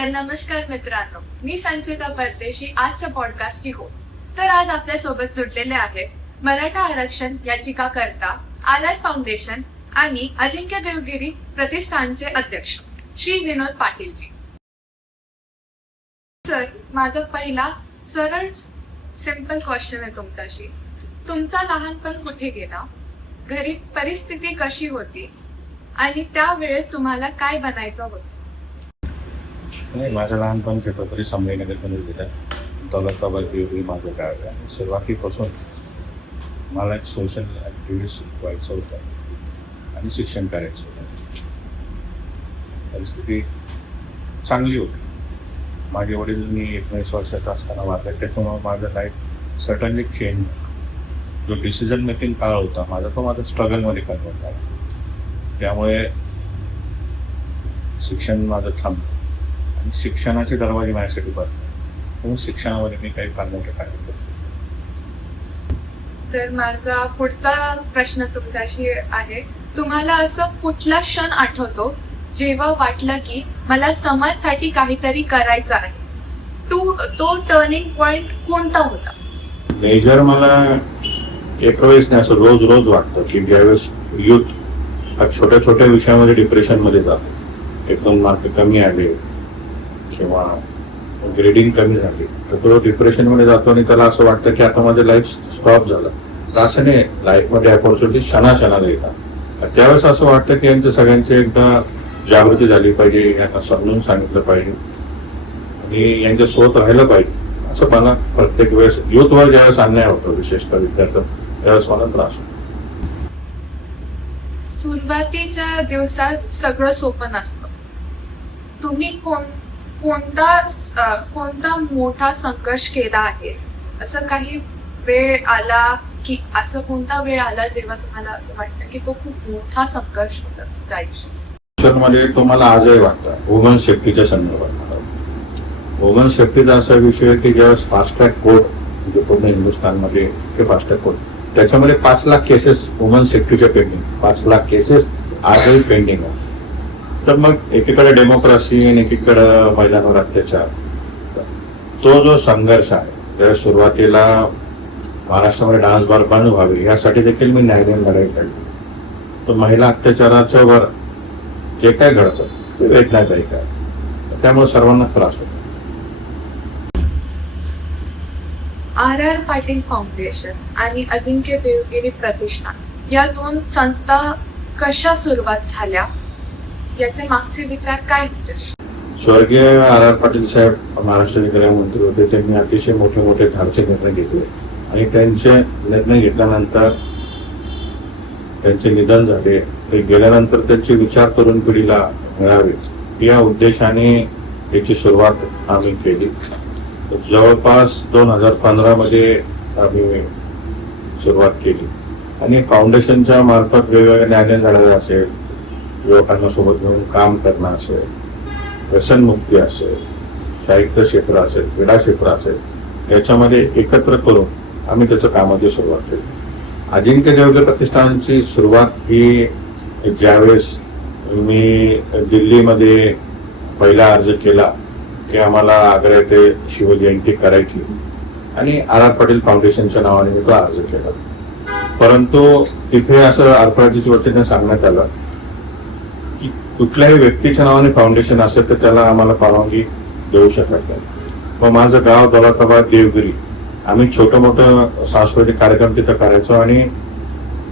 नमस्कार मित्रांनो, मी संचिता परदेशी, आजच्या पॉडकास्टची होस्ट. तर आज आपल्या सोबत जुडलेले आहेत मराठा आरक्षण याचिकाकर्ता, आर फाउंडेशन आणि अजिंक्य देवगिरी प्रतिष्ठानचे अध्यक्ष श्री विनोद पाटीलजी. सर, माझा पहिला सरळ सिंपल क्वेश्चन आहे तुमच्याशी. तुमचा लहानपण कुठे गेला? घरी परिस्थिती कशी होती आणि त्यावेळेस तुम्हाला काय बनायचं होतं? नाही, माझं लहानपण छत्रपती संभाजीनगरमध्ये गेलं. दौलताबाद देवगिरी माझं गाव आहे. सुरुवातीपासून मला एक सोशल ॲक्टिव्हिस्ट व्हायचं होतं आणि शिक्षण करायचं होतं. परिस्थिती चांगली होती. माझे वडील मी 19 वर्षाचा असताना वारले, त्याच्यामुळे माझं लाईफ सडनली चेंज. जो डिसिजन मेकिंग काळ होता माझा स्ट्रगलमध्ये कन्वर्ट झाला. त्यामुळे शिक्षण माझं थांबलं आणि शिक्षणाचे दरवाजे माझ्यासाठी बंद. म्हणून शिक्षणामध्ये मी काही फार मोठे कार्य करू शकतो. तर माझा पुढचा प्रश्न तुमच्याशी आहे, तुम्हाला असं कुठला क्षण आठवतो जेव्हा वाटलं की मला समाजासाठी काहीतरी करायचं आहे? तो टर्निंग पॉइंट कोणता होता? मेजर मला एका वेळेस नाही, असं रोज रोज वाटतं की ज्यावेळेस युथ हा छोट्या छोट्या विषयामध्ये डिप्रेशनमध्ये जातो. 1-2 मार्क कमी आले किंवा ग्रेडिंग कमी झाली तर तो डिप्रेशनमध्ये जातो आणि त्याला असं वाटतं की आता माझं लाईफ स्टॉप झालं. तर असं नाही, लाईफमध्ये अपॉर्च्युनिटी क्षणाक्षणाला येतात. त्यावेळेस असं वाटतं की यांचं सगळ्यांची एकदा जागृती झाली पाहिजे, यांना समजून सांगितलं पाहिजे आणि यांच्यासोबत राहिलं पाहिजे. असं मला प्रत्येक वेळेस युथवर ज्यावेळेस अन्याय होतो, विशेषतः विद्यार्थी, त्यावेळेस मला त्रास होतो. सुरुवातीच्या दिवसात सगळं सोपं नसतं. तुम्ही कोणता मोठा संघर्ष केला आहे? असं काही वेळ आला की असं कोणता वेळ आला जेव्हा तुम्हाला असं वाटतं की तो खूप मोठा संघर्ष होता तुमच्या आयुष्यात? म्हणजे तो मला आजही वाटतं. वुमन सेफ्टीच्या संदर्भात मला वुमन सेफ्टीचा असा विषय आहे की ज्यावेळेस फास्ट ट्रॅक कोर्ट म्हणजे पूर्ण हिंदुस्थानमध्ये फास्ट ट्रॅक कोर्ट, त्याच्यामध्ये 5 लाख केसेस वुमन सेफ्टीच्या पेंडिंग, 5 लाख केसेस आजही पेंडिंग आहे. तर मग एकीकडे डेमोक्रेसी आणि एकीकडे महिलांवर अत्याचार, तो जो संघर्ष आहे त्या सुरुवातीला महाराष्ट्रामध्ये डान्स बार बंद व्हावी यासाठी देखील मी न्यायालयीन लढाई लढली. तर महिला अत्याचाराच्या वर जे काय घडतं ते वेदनादायक आहे, त्यामुळे सर्वांना त्रास होतो. आर पाटील फाउंडेशन आणि अजिंक्य देवगिरी प्रतिष्ठान या 2 संस्था कशा सुरुवात झाल्या? याचे मागचे विचार काय होते? स्वर्गीय आर पाटील साहेब महाराष्ट्राचे गृहमंत्री होते. त्यांनी अतिशय मोठे मोठे धाडसी निर्णय घेतले आणि त्यांचे निर्णय घेतल्यानंतर त्यांचे निधन झाले. ते गेल्यानंतर त्यांचे विचार तरुण पिढीला मिळावे या उद्देशाने याची सुरुवात आम्ही केली. जवळपास 2015 मध्ये आम्ही सुरुवात केली आणि फाउंडेशनच्या मार्फत वेगवेगळ्या न्यायालयीन लढाई असेल, युवकांना सोबत घेऊन काम करणं असेल, व्यसनमुक्ती असेल, साहित्य क्षेत्र असेल, क्रीडा क्षेत्र असेल, याच्यामध्ये एकत्र करून आम्ही त्याच्या कामाची सुरुवात केली. अजिंक्य देवगिरी प्रतिष्ठानची सुरुवात ही ज्यावेळेस मी दिल्लीमध्ये पहिला अर्ज केला की आम्हाला आग्रा येथे शिवजयंती करायची आणि आर पाटील फाउंडेशनच्या नावाने मी तो अर्ज केला. परंतु तिथे असं आर पाटीलच्या वतीने सांगण्यात आलं की कुठल्याही व्यक्तीच्या नावाने फाउंडेशन असेल तर त्याला आम्हाला परवानगी देऊ शकत नाही. मग माझं गाव दौलताबाद देवगिरी, आम्ही छोटं मोठं सांस्कृतिक कार्यक्रम तिथं करायचो आणि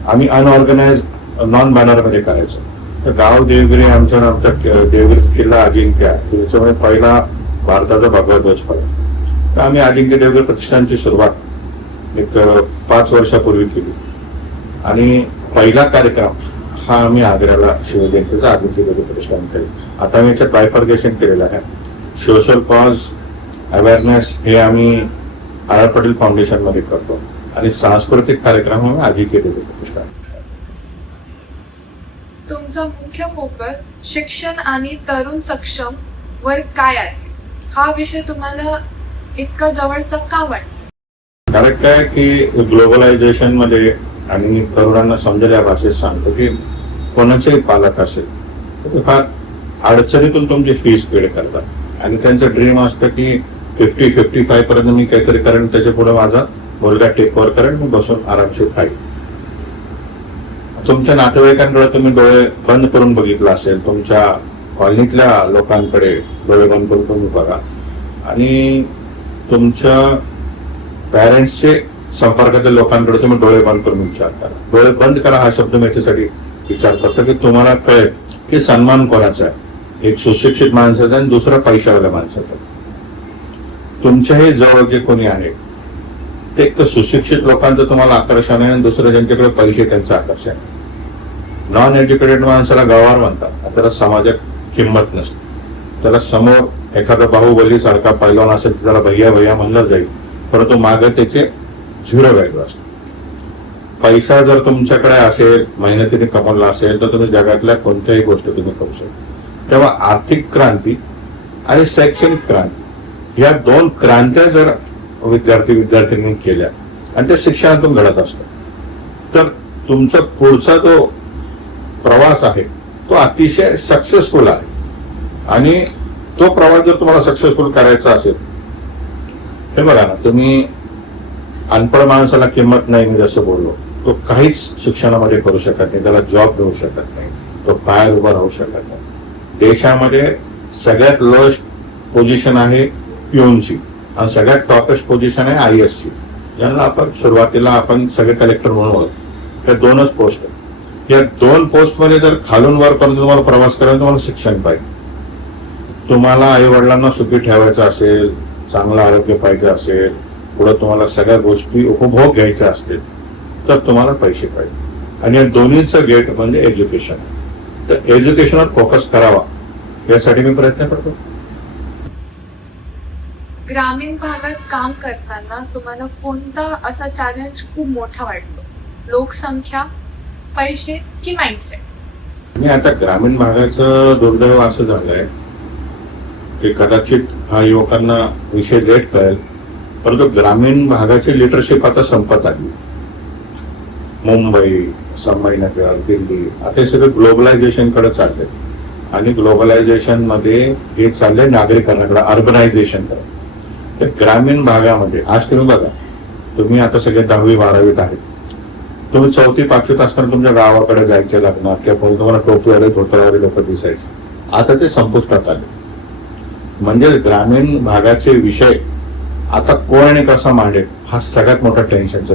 आम्ही अनऑर्गनाइज नॉन बॅनरमध्ये करायचो. तर गाव देवगिरी आमचा देवगिरी किल्ला अजिंक्य आहे, त्याच्यामुळे पहिला भारताचा भगवा ध्वज पडला. तर आम्ही अजिंक्य देवगिरी प्रतिष्ठानची सुरुवात एक 5 वर्षापूर्वी केली आणि पहिला कार्यक्रम हा आम्ही आग्र्याला शिवजयंतीचा अजिंक्य देवगिरी प्रतिष्ठान केला. आता मी याच्यात बायफर्गेशन केलेलं आहे. सोशल कॉज अवेअरनेस हे आम्ही आर पाटील फाउंडेशन मध्ये करतो आणि सांस्कृतिक कार्यक्रम आम्ही अजिंक्य देवगिरी प्रतिष्ठान. तुमचा मुख्य फोकस शिक्षण आणि तरुण सक्षम वर काय आहे? हा विषय तुम्हाला इतका जवळचा का वाटतो? कारण काय की ग्लोबलायझेशन मध्ये आणि तरुणांना समजेल या भाषेत सांगतो की कोणाचेही पालक असेल तर ते फार अडचणीतून तुमची फीस पेड करतात. आणि त्यांचं ड्रीम असतं की 50-55 पर्यंत मी काहीतरी करेन, त्याच्या पुढे माझा मुलगा टेक ओव्हर करेन, मी बसून आरामशीर खाईल. तुमच्या नातेवाईकांकडे तुम्ही डोळे बंद करून बघितलं असेल, तुमच्या कॉलनीतल्या लोकांकडे डोळे बंद करून तुम्ही बघा, आणि तुमच्या पॅरेंट्सचे संपर्काच्या लोकांकडे तुम्ही डोळे बंद करून विचार करा. डोळे बंद करा हा शब्द मी याच्यासाठी विचार करतो की तुम्हाला कळेल की सन्मान कोणाचा आहे, एक सुशिक्षित माणसाचा आणि दुसरा पैशावाल्या माणसाचा. तुमच्या हे जवळ जे कोणी आहे ते एक तर सुशिक्षित लोकांचं तुम्हाला आकर्षण आहे आणि दुसरं ज्यांच्याकडे पैसे त्यांचं आकर्षण आहे. नॉन एज्युकेटेड माणसाला गवार म्हणतात, त्याला समाजात किंमत नसते. त्याला समोर एखादा बाहुबली सारखा पैलवान असेल तर त्याला भैया भैया म्हणलं जाईल, परंतु मागे त्याचे झिरो व्हॅल्यू असते. पैसा जर तुमच्याकडे असेल, मेहनतीने कमवला असेल, तर तुम्ही जगातल्या कोणत्याही गोष्टी तुम्ही करू शकता. तेव्हा आर्थिक क्रांती आणि शैक्षणिक क्रांती या दोन क्रांत्या जर विद्यार्थ्यांनी केल्या आणि त्या शिक्षणातून घडत असतो, तर तुमचा पुढचा जो प्रवास आहे तो अतिशय सक्सेसफुल आहे. आणि तो प्रवास जर तुम्हाला सक्सेसफुल करायचा असेल, हे बघा ना, तुम्ही अनपढ माणसाला किंमत नाही, मी जसं बोललो, तो काहीच शिक्षणामध्ये करू शकत नाही, त्याला जॉब मिळू शकत नाही, तो पायावर उभा राहू शकत नाही. देशामध्ये सगळ्यात लोएस्ट पोझिशन आहे पिओनची आणि सगळ्यात टॉपेस्ट पोझिशन आहे IAS ची. यांना आपण सुरुवातीला सगळे कलेक्टर म्हणून ओळखतो. या दोनच पोस्ट आहेत. या दोन पोस्टमध्ये जर खालून वरपर्यंत तुम्हाला प्रवास करायला तुम्हाला शिक्षण पाहिजे. तुम्हाला आई वडिलांना सुखी ठेवायचं असेल, चांगलं आरोग्य पाहिजे असेल, पुढे तुम्हाला सगळ्या गोष्टी उपभोग घ्यायच्या असतील, तर तुम्हाला पैसे पाहिजे. आणि या दोन्हीचं गेट म्हणजे एज्युकेशन. तर एज्युकेशनवर फोकस करावा यासाठी मी प्रयत्न करतो. ग्रामीण भागात काम करताना तुम्हाला कोणता असा चॅलेंज खूप मोठा वाटतो? लोकसंख्या, पैसे की माइंडसेट? आणि आता ग्रामीण भागाचं दुर्दैव असं झालंय की कदाचित हा युवकांना विषय लेट कळेल, परंतु ग्रामीण भागाची लिडरशिप आता संपत आली. मुंबई, संभाजीनगर, दिल्ली आता हे सगळं ग्लोबलायझेशन कडे चाललंय. आणि ग्लोबलायझेशन मध्ये हे चाललंय नागरिकांकडे, अर्बनायझेशन कडे. तर ग्रामीण भागामध्ये आज तुम्ही बघा, तुम्ही आता सगळे 10वी-12वीत आहेत, तुम्ही 4वी-5वीत असताना तुमच्या गावाकडे जायचे लग्नात किंवा तुम्हाला टोपीवाले धोतरवाले लोक दिसायचे. आता ते संपुष्टात आले. म्हणजे ग्रामीण भागाचे विषय आता कोण आणि कसा मांडेल हा सगळ्यात मोठा टेन्शनचा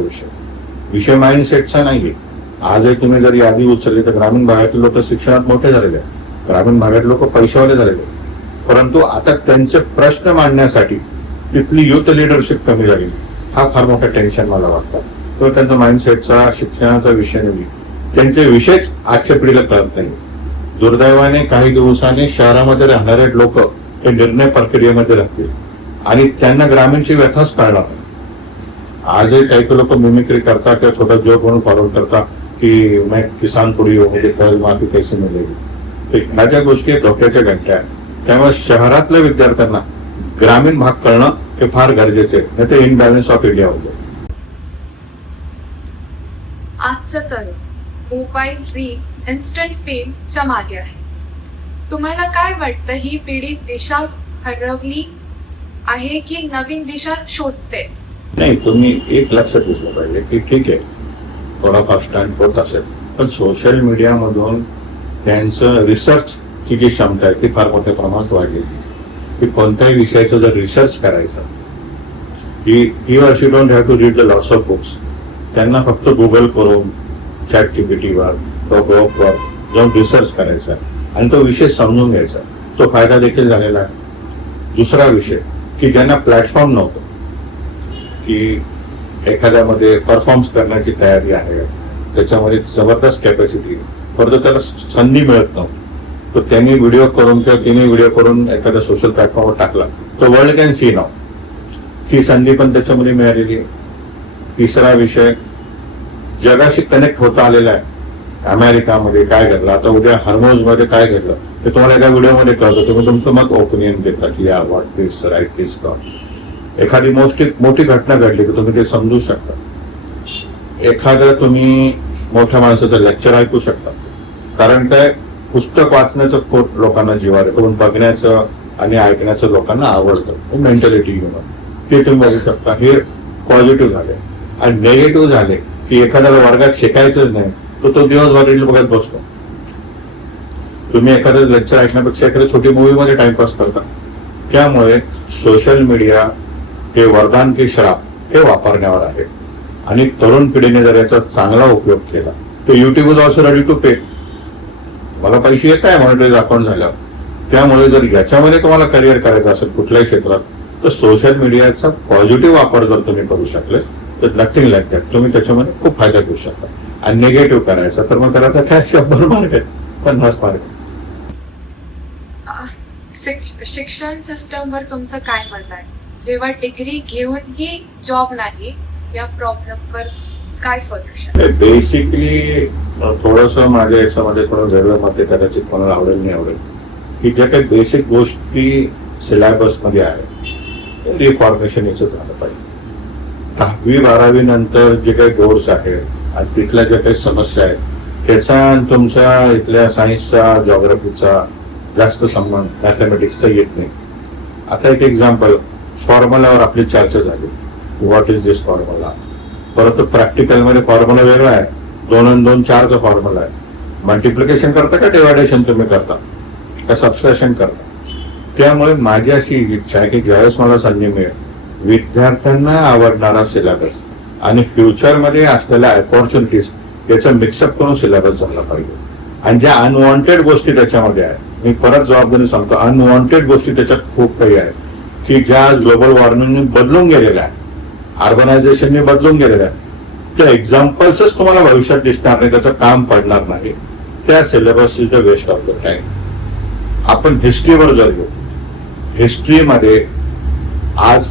विषय माइंडसेटचा नाहीये. आजही तुम्ही जर यादी उचलली तर ग्रामीण भागातील लोक शिक्षणात मोठे झालेले आहेत, ग्रामीण भागातील लोक पैशावाले झालेले आहेत, परंतु आता त्यांचे प्रश्न मांडण्यासाठी तिथली युथ लिडरशिप कमी झाली. हा फार मोठा टेन्शन मला वाटतं. तो त्यांचा माइंडसेटचा, शिक्षणाचा विषय नाही, त्यांचे विषयच आजच्या पिढीला कळत नाही. दुर्दैवाने काही दिवसांनी शहरामध्ये राहणारे लोक हे निर्णय प्रक्रियेमध्ये राहतील आणि त्यांना ग्रामीणची व्यथाच कळणार. आजही काही लोक मिमिक्री करतात किंवा छोटा जोक म्हणून फॉरवर्ड करतात की मैं किसान पुढी हो, मुझे कर्ज माफी कैसे मिळेल. तर ह्या ज्या गोष्टी धोक्याच्या घंट्या आहेत. त्यामुळे शहरातल्या विद्यार्थ्यांना ग्रामीण भाग कळणं हे फार गरजेचे आहे, नाही तर इनबॅलन्स ऑफ इंडिया होतो. आजचं तरुण मोबाईल, रील्स, इन्स्टंट फेमच्या मागे आहे. तुम्हाला काय वाटतं, ही पिढी दिशा हरवली आहे की नवीन दिशा शोधते? नाही, तुम्ही एक लक्षात घेतलं पाहिजे की ठीक आहे, थोडाफार स्टंट होत असेल, पण सोशल मीडियामधून त्यांचं रिसर्चची जी क्षमता आहे ती फार मोठ्या प्रमाणात वाढलेली. की कोणत्याही विषयाचं जर रिसर्च करायचं, he or she don't have to read the lots of books. त्यांना फक्त गुगल करून, ChatGPTवर, वर जाऊन रिसर्च करायचा आणि तो विषय समजून घ्यायचा. तो फायदा देखील झालेला आहे. दुसरा विषय की ज्यांना प्लॅटफॉर्म नव्हतं, की एखाद्यामध्ये परफॉर्म्स करण्याची तयारी आहे, त्याच्यामध्ये जबरदस्त कॅपॅसिटी, परंतु त्याला संधी मिळत नव्हती, तो त्यांनी व्हिडिओ करून किंवा तिने व्हिडिओ करून एखाद्या सोशल प्लॅटफॉर्मवर टाकला, तो वर्ल्ड कॅन सी नाव. ती संधी पण त्याच्यामध्ये मिळालेली आहे. तिसरा विषय, जगाशी कनेक्ट होता आलेला आहे. अमेरिकामध्ये काय घडलं, आता उद्या हर्मोजमध्ये काय घडलं ते तुम्हाला एका व्हिडिओमध्ये कळतं. तुम्ही तुमचं मत ओपिनियन देता की या what this right this not. एखादी मोठी घटना घडली तर तुम्ही ते समजू शकता. एखादं तुम्ही मोठ्या माणसाचं लेक्चर ऐकू शकता. कारण काय, पुस्तक वाचण्याचं खूप लोकांना जिव्हार आहे, पण बघण्याचं, आणि ऐकण्याचं लोकांना आवडतं, मेंटॅलिटी घेऊन ते तुम्ही बघू शकता. हे पॉझिटिव्ह झाले. आणि नेगेटिव्ह झाले की एखाद्याला वर्गात शिकायचंच नाही, तो दिवसभर रील बघत बसतो. तुम्ही एखादं लेक्चर ऐकण्यापेक्षा एखाद्या छोटी मूवीमध्ये टाइमपास करता. त्यामुळे सोशल मीडिया हे वरदान की श्राप हे वापरण्यावर आहे. आणि तरुण पिढीने जर याचा चांगला उपयोग केला तर YouTube is also ready to pay. मला पैसे येत आहे मॉनिटरी अकाउंट झाल्यावर. त्यामुळे जर याच्यामध्ये तुम्हाला करिअर करायचं असेल कुठल्याही क्षेत्रात तर सोशल मीडियाचा पॉझिटिव्ह वापर जर तुम्ही करू शकले तर नथिंग लाईक दॅट, तुम्ही त्याच्यामध्ये खूप फायदा घेऊ शकता. आणि निगेटिव्ह करायचा तर मग त्याला तर काय 100 मार्क आहेत, 50 मार्क. शिक्षण सिस्टमवर तुमचं काय मत आहे? जेव्हा डिग्री घेऊनही जॉब नाही, या प्रॉब्लेमवर काय सोल्युशन? बेसिकली थोडस माझ्या याच्यामध्ये थोडं वेगळं मत आहे, कदाचित कोणाला आवडेल नाही आवडेल, की ज्या काही बेसिक गोष्टी सिलेबसमध्ये आहेत रिफॉर्मेशन याचं झालं पाहिजे. 10वी 12वी नंतर जे काही बोर्ड्स आहेत आणि तिथल्या ज्या काही समस्या आहेत त्याचा तुमच्या इथल्या सायन्सचा जॉग्राफीचा जास्त संबंध मॅथमॅटिक्सचा येत नाही. आता एक एक्झाम्पल, फॉर्म्युलावर आपली चर्चा झाली, व्हॉट इज दिस फॉर्म्युला. परंतु प्रॅक्टिकलमध्ये फॉर्म्युला वेगळा आहे. 2 आणि 2 4चा फॉर्म्युला आहे. मल्टिप्लिकेशन करता का डिवायडेशन तुम्ही करता का सबस्ट्रॅक्शन करता. त्यामुळे माझी अशी इच्छा आहे की ज्यावेळेस मला संधी मिळेल विद्यार्थ्यांना आवडणारा सिलेबस आणि फ्युचरमध्ये असलेल्या अपॉर्च्युनिटीज याचा मिक्सअप करून सिलेबस झाला पाहिजे. आणि ज्या अनवॉन्टेड गोष्टी त्याच्यामध्ये आहेत, मी परत जबाबदारी सांगतो, अनवॉन्टेड गोष्टी त्याच्यात खूप काही आहेत की ज्या ग्लोबल वॉर्मिंगने बदलून गेलेल्या आहेत, अर्बनायझेशनने बदलून गेलेल्या आहेत. त्या एक्झाम्पल्सच तुम्हाला भविष्यात दिसणार नाही, त्याचं काम पडणार नाही. त्या syllabus is the waste of the time. आपण हिस्ट्रीवर जर घेऊ, हिस्ट्रीमध्ये आज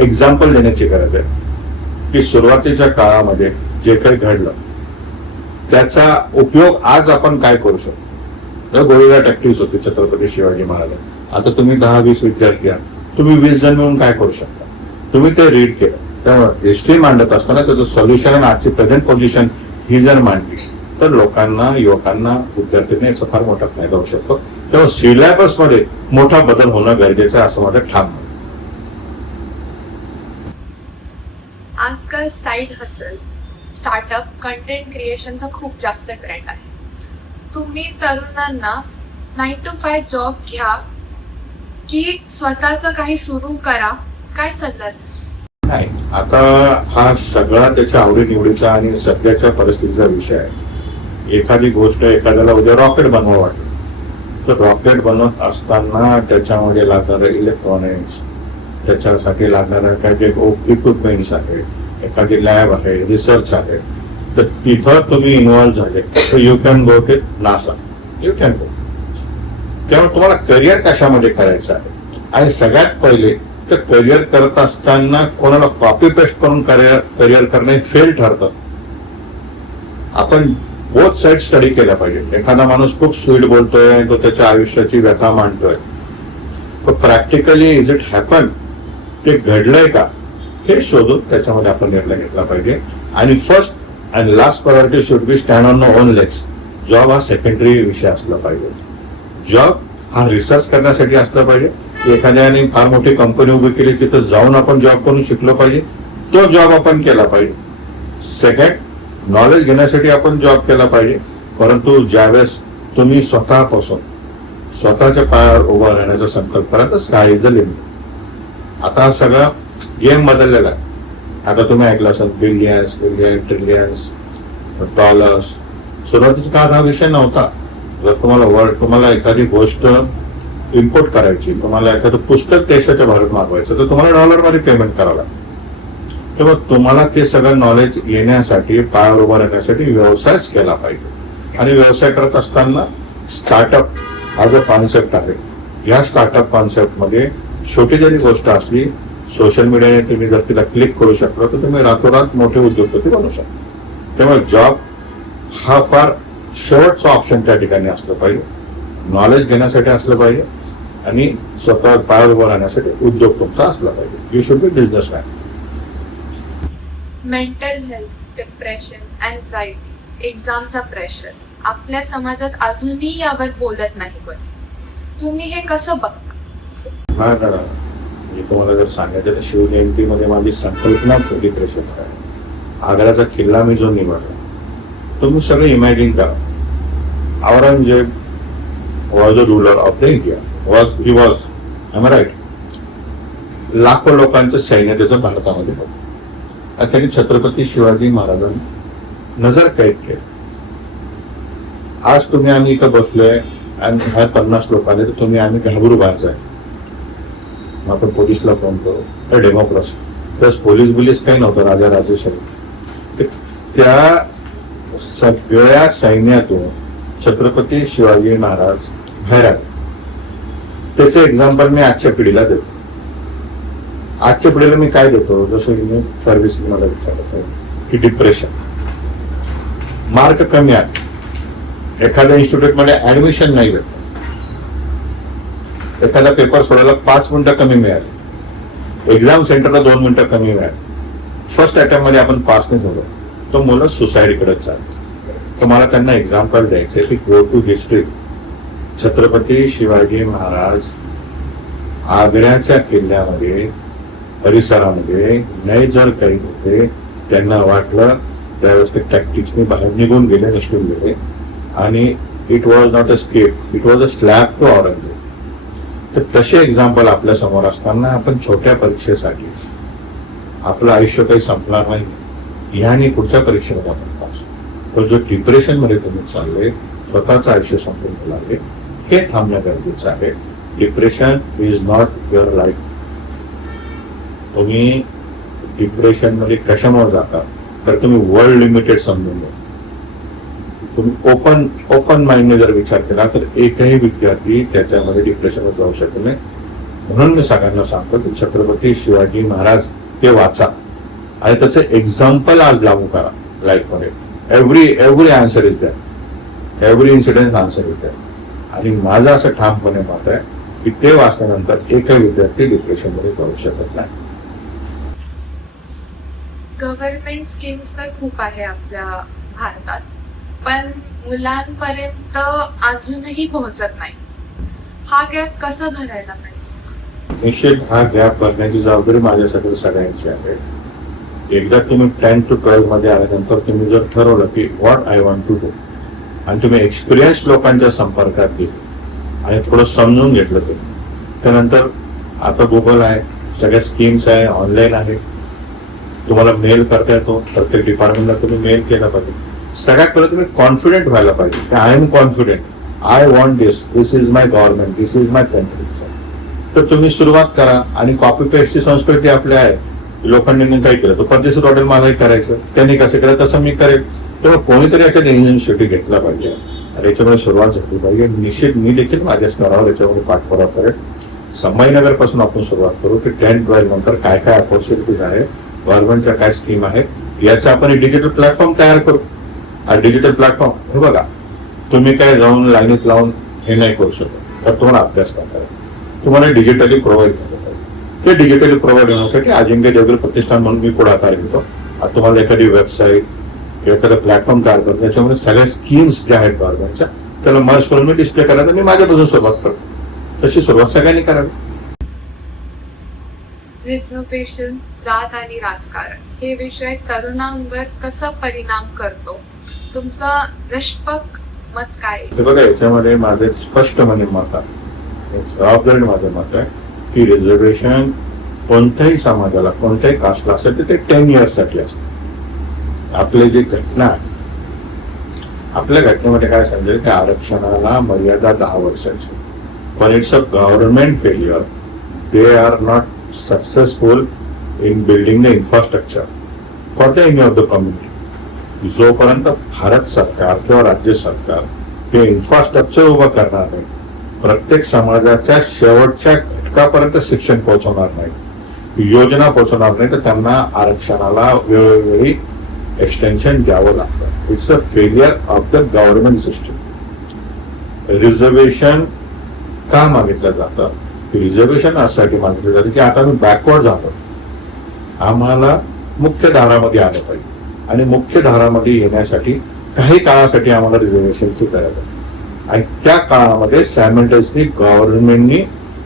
एक्झाम्पल देण्याची गरज आहे की सुरुवातीच्या काळामध्ये जे काही घडलं त्याचा उपयोग आज आपण काय करू शकतो. गोळीला टॅक्टिक्स होती छत्रपती शिवाजी महाराज. आता तुम्ही 10-20 विद्यार्थी आहात, तुम्ही 20 जण मिळून काय करू शकता. तुम्ही ते रीड केलं, त्यामुळे हिस्ट्री मांडत असताना त्याचं सोल्युशन आणि आजची प्रेझेंट पोझिशन ही जर मांडली तर लोकांना, युवकांना, विद्यार्थ्यांना याचा फार मोठा फायदा होऊ शकतो. तेव्हा सिलेबसमध्ये मोठा बदल होणं गरजेचं आहे असं माझं ठाम मत. आजकाल साईड हसल, स्टार्टअप, कंटेंट क्रिएशनचा खूप जास्त ट्रेंड आहे. तुम्ही तरुणांना 9 to 5 जॉब घ्या की स्वतःचं काही सुरू करा, काय सल्ला? नाही, आता हा सगळा त्याच्या आवडीनिवडीचा आणि सध्याच्या परिस्थितीचा विषय आहे. एखादी गोष्ट एखाद्याला उद्या रॉकेट बनवावं वाटतं तर रॉकेट बनवत असताना त्याच्यामध्ये लागणारे इलेक्ट्रॉनिक्स, त्याच्यासाठी लागणाऱ्या काय जे इक्विपमेंट्स आहेत, एखादी लॅब आहे, रिसर्च आहे, तर तिथं तुम्ही इन्व्हॉल्व्ह झाले तर you can go to NASA, you can go. त्यामुळे तुम्हाला करिअर कशामध्ये करायचं आहे. आणि सगळ्यात पहिले तर करिअर करत असताना कोणाला कॉपी पेस्ट करून करिअर करणे फेल ठरतं. आपण बोथ साईड स्टडी केला पाहिजे. एखादा माणूस खूप स्वीट बोलतोय, तो त्याच्या आयुष्याची व्यथा मांडतोय, पण प्रॅक्टिकली इज इट हॅपन, ते घडलंय का हे शोधून त्याच्यामध्ये आपण निर्णय घेतला पाहिजे. आणि first and last priority should be stand on on legs. Job हा सेकंडरी विषय असला पाहिजे. जॉब हा रिसर्च करण्यासाठी असला पाहिजे. एखाद्याने फार मोठी कंपनी उभी केली, तिथं जाऊन आपण जॉब करून शिकलो पाहिजे, तो जॉब आपण केला पाहिजे. सेकंड, नॉलेज घेण्यासाठी आपण जॉब केला पाहिजे. परंतु ज्यावेळेस तुम्ही स्वतःपासून स्वतःच्या पायावर उभा राहण्याचा संकल्प करा तर स्काय इज द लिमिट. आता हा सगळा गेम बदललेला आहे. आता तुम्ही ऐकलं असाल बिलियन्स, ट्रिलियन्स, डॉलर्स. सुरुवातीच्या काळात हा विषय नव्हता. जर तुम्हाला एखादी गोष्ट इम्पोर्ट करायची, तुम्हाला एखादं पुस्तक देशाच्या बाहेर मागवायचं तर तुम्हाला डॉलरमध्ये पेमेंट करावं लागतं. तेव्हा तुम्हाला ते सगळं नॉलेज येण्यासाठी, पायावर उभा राहण्यासाठी व्यवसायच केला पाहिजे. आणि व्यवसाय करत असताना स्टार्टअप हा जो कॉन्सेप्ट आहे, या स्टार्टअप कॉन्सेप्टमध्ये छोटी जरी गोष्ट असली, सोशल मीडियाने तुम्ही जर तिला क्लिक करू शकला तर तुम्ही रातोरात मोठे उद्योगपती बनू शकता. त्यामुळे जॉब हा फार शेवटचा ऑप्शन त्या ठिकाणी असलं पाहिजे. नॉलेज घेण्यासाठी असलं पाहिजे आणि स्वतः पायावर उभं राहण्यासाठी उद्योग तुमचा असला पाहिजे. You should be businessman. Mental health, depression, anxiety, एक्झामचा प्रेशर, आपल्या समाजात अजूनही यावर बोलत नाही कोणी. तुम्ही हे कसं बघता? फार म्हणजे तुम्हाला जर सांगायचं तर शिवजयंतीमध्ये माझी संकल्पनाच डिप्रेशन आहे. आग्र्याचा किल्ला मी जो निवडला, तुम्ही सगळे इमॅजिन करा, Aurangzeb was a ruler of the India, he was, I am right. लाखो लोकांचं सैन्य त्याचं भारतामध्ये होतं आणि त्यांनी छत्रपती शिवाजी महाराजांना नजर कैद केलं. आज तुम्ही आम्ही इथं बसलोय आणि ह्या 50 लोकांनी तर तुम्ही आम्ही घाबरू बाहेर जाय, मग आपण पोलिसला फोन करू, तर डेमोक्रेसी प्लस पोलीस काही नव्हतं, राजा राजेश्वरी. त्या सगळ्या सैन्यातून छत्रपती शिवाजी महाराज बाहेर आले. त्याचं एक्झाम्पल मी आजच्या पिढीला देतो. आजच्या पिढीला मी काय देतो, जसं मी परदेशी मला विचारत आहे की डिप्रेशन, मार्क कमी आहे, एखाद्या इन्स्टिट्यूटमध्ये ऍडमिशन नाही भेटलं, एखादा पेपर सोडायला 5 मिनिटं कमी मिळाली, एक्झाम सेंटरला 2 मिनिटं कमी मिळाली, फर्स्ट अटेम्प्ट मध्ये आपण पास नाही झालो, तो मुलं सुसाईडकडे चालतो. तर मला त्यांना एक्झाम्पल द्यायचंय की go to history. Chhatrapati Shivaji Maharaj आग्र्याच्या किल्ल्यामध्ये परिसरामध्ये नाही जर काही होते, त्यांना वाटलं त्यावेळेस ते टॅक्टिक्सने बाहेर निघून गेले, निष्ठून गेले आणि it was not a scape, it was a slab to Aurangzeb. तर तसे एक्झाम्पल आपल्या समोर असताना आपण छोट्या परीक्षेसाठी आपलं आयुष्य काही संपणार नाही, ह्याने पुढच्या परीक्षेमध्ये आपण पास. पण जो डिप्रेशन मध्ये तुम्ही चालले, स्वतःचं आयुष्य संपून लागले, हे थांबणं गरजेचं आहे. Depression is not your life. तुम्ही डिप्रेशन मध्ये कशामुळे जाता तर तुम्ही वर्ल्ड लिमिटेड समजून घ्या. तुम्ही ओपन माइंडने जर विचार केला तर एकही विद्यार्थी त्याच्यामध्ये डिप्रेशनवर जाऊ शकत नाही. म्हणून मी सगळ्यांना सांगतो की छत्रपती शिवाजी महाराज हे वाचा आणि त्याचे एक्झाम्पल आज लागू करा लाईफमध्ये. Every answer is that, every incident answer is that. आणि माझं असं ठामपणे मत आहे की ते वाचल्यानंतर एकही विद्यार्थी डिप्रेशनमध्ये जाऊ शकत नाही. गव्हर्नमेंट स्कीम्स तर खूप आहे आपल्या भारतात, पण मुलांपर्यंत अजूनही पोहोचत नाही. हा गॅप कसा भरायला पाहिजे? निश्चित हा गॅप भरण्याची जबाबदारी माझ्यासाठी सगळ्यांची आहे. एकदा तुम्ही 10 to 12 मध्ये आल्यानंतर तुम्ही जर ठरवलं की what I want to do आणि तुम्ही एक्सपिरियन्स लोकांच्या संपर्कात गेले आणि थोडं समजून घेतलं तुम्ही, त्यानंतर आता गुगल आहे, सगळ्या स्कीम्स आहे, ऑनलाईन आहे, तुम्हाला मेल करता येतो. प्रत्येक डिपार्टमेंटला तुम्ही मेल केला पाहिजे. सगळ्यात पहिले तुम्ही कॉन्फिडेंट व्हायला पाहिजे. I am confident, I want this is my government, this is my country. तर तुम्ही सुरुवात करा. आणि कॉपी पेस्टची संस्कृती आपली आहे. लोखंडेंनी काय केलं तर परदेशी हॉटेल मलाही करायचं, त्यांनी कसं केलं तसं मी करेल. तेव्हा कोणीतरी याच्यात इनिशिएटिव्ह घेतला पाहिजे आणि याच्यामध्ये सुरुवात झाली पाहिजे. निश्चित मी देखील माझ्या स्तरावर याच्यामध्ये पाठपुरावा करेल. संभाजीनगर पासून आपण सुरुवात करू की 10-12 नंतर काय काय ऑपॉर्च्युनिटीज आहे, गव्हर्नमेंटच्या काय स्कीम आहे, याचा आपण डिजिटल प्लॅटफॉर्म तयार करू. आणि डिजिटल प्लॅटफॉर्म हे बघा, तुम्ही काय जाऊन लाईनीत लावून हे नाही करू शकत, तर तुम्हाला अभ्यास करता येईल. तुम्हाला डिजिटली प्रोव्हाइड करता येईल. ते डिजिटली प्रोव्हाइड होण्यासाठी अजिंक्य देवगिरी प्रतिष्ठान म्हणून मी पुढाकार घेतो. आता तुम्हाला एखादी वेबसाईट किंवा एखादं प्लॅटफॉर्म तयार करतो, त्याच्यामध्ये सगळ्या स्कीम्स ज्या आहेत गव्हर्नमेंटच्या त्याला मर्ज करून मी डिस्प्ले करायला मी माझ्यापासून सुरुवात करतो. तशी सुरुवात सगळ्यांनी करावी. रिझर्वेशन, जात आणि राजकारण हे विषय तरुणांवर कसा परिणाम करतो? तुमचा निष्पक्ष मत काय? ते बघा, याच्यामध्ये माझे स्पष्टपणे मत आहे, जबाबदारीने माझं मत आहे की रिझर्वेशन कोणत्याही समाजाला, कोणत्याही कास्टला असेल ते 10 years साठी असतं. आपली जी घटना आहे, आपल्या घटनेमध्ये काय समजेल की आरक्षणाला मर्यादा 10 वर्षाची, पण it's a government failure. They are not successful in building the infrastructure for the any of the community. जोपर्यंत भारत सरकार किंवा राज्य सरकार हे इन्फ्रास्ट्रक्चर उभं करणार नाही, प्रत्येक समाजाच्या शेवटच्या घटकापर्यंत शिक्षण पोहोचवणार नाही, योजना पोहोचवणार नाही, तर त्यांना आरक्षणाला वेळोवेळी एक्सटेन्शन द्यावं लागतं. It's a failure of the government system. Reservation का मागितलं जातं? रिझर्वेशन यासाठी मागितलं जातं की आता आम्ही बॅकवर्ड झालो, आम्हाला मुख्य धारामध्ये आलं पाहिजे आणि मुख्य धारामध्ये येण्यासाठी काही काळासाठी आम्हाला रिझर्वेशनची गरज आहे. आणि त्या काळामध्ये सायमल्टेनियसली गव्हर्नमेंटनी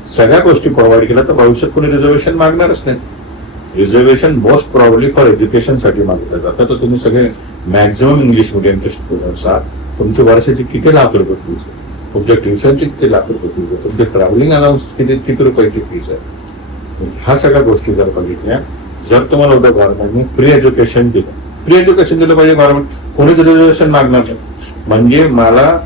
सगळ्या गोष्टी प्रोव्हाइड केल्या तर भविष्यात कोणी रिझर्वेशन मागणारच नाही. रिझर्वेशन मोस्ट प्रॉब्ली फॉर एज्युकेशनसाठी मागितलं जातं. तर तुम्ही सगळे मॅक्झिमम इंग्लिश मिडियमचे स्टुडंट्स आहात. तुमची वर्षाची किती लाख रुपये फीस आहे, तुमच्या ट्युशनची किती लाख रुपये फीस आहे, तुमचे ट्रॅव्हलिंग अलाउन्स किती रुपयाची फीस आहे. ह्या सगळ्या गोष्टी जर बघितल्या, जर तुम्हाला उद्या गव्हर्नमेंटने फ्री एज्युकेशन दिलं पाहिजे. गव्हर्नमेंट कोणीच रिझर्वेशन मागणार नाही. म्हणजे मला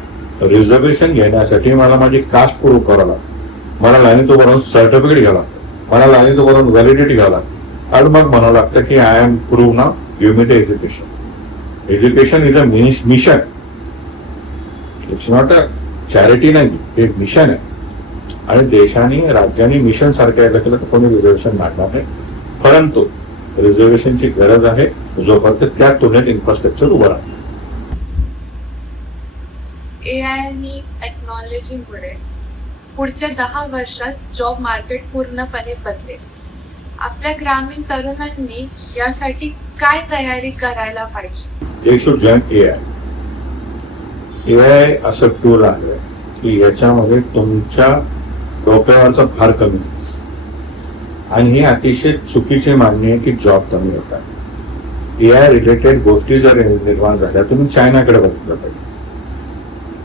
रिझर्वेशन घेण्यासाठी मला माझी कास्ट प्रूव्ह करावं लागतं, मला लाईनीत उभं राहून सर्टिफिकेट घ्यावं लागतं, मला लाईनीत उभं राहून व्हॅलिडिटी घ्यावं लागतं. आणि मग म्हणावं लागतं की I am prove now, give me the education. Education is a mission, it's not a charity नाही, हे मिशन आहे. आणि देशाने राज्यांनी मिशन सारखं यायला केलं तर कोणी रिझर्वेशन मागणार नाही. परंतु रिझर्वेशनची गरज आहे जोपर्यंत त्या तुलनेत इन्फ्रास्ट्रक्चर उभं राहतं. AI आणि टेक्नॉलॉजीमुळे पुढच्या 10 वर्षात जॉब मार्केट पूर्णपणे बदलेल. आपल्या ग्रामीण तरुणांनी यासाठी काय तयारी करायला पाहिजे? They should join AI. AI असं टूल आहे की याच्यामध्ये तुमच्या डोक्यावरचा भार कमी होतो. आणि हे अतिशय चुकीचे मानणे आहे की जॉब कमी होतात. AI रिलेटेड गोष्टी जर निर्माण झाल्या, तुम्ही चायनाकडे बघितलं पाहिजे.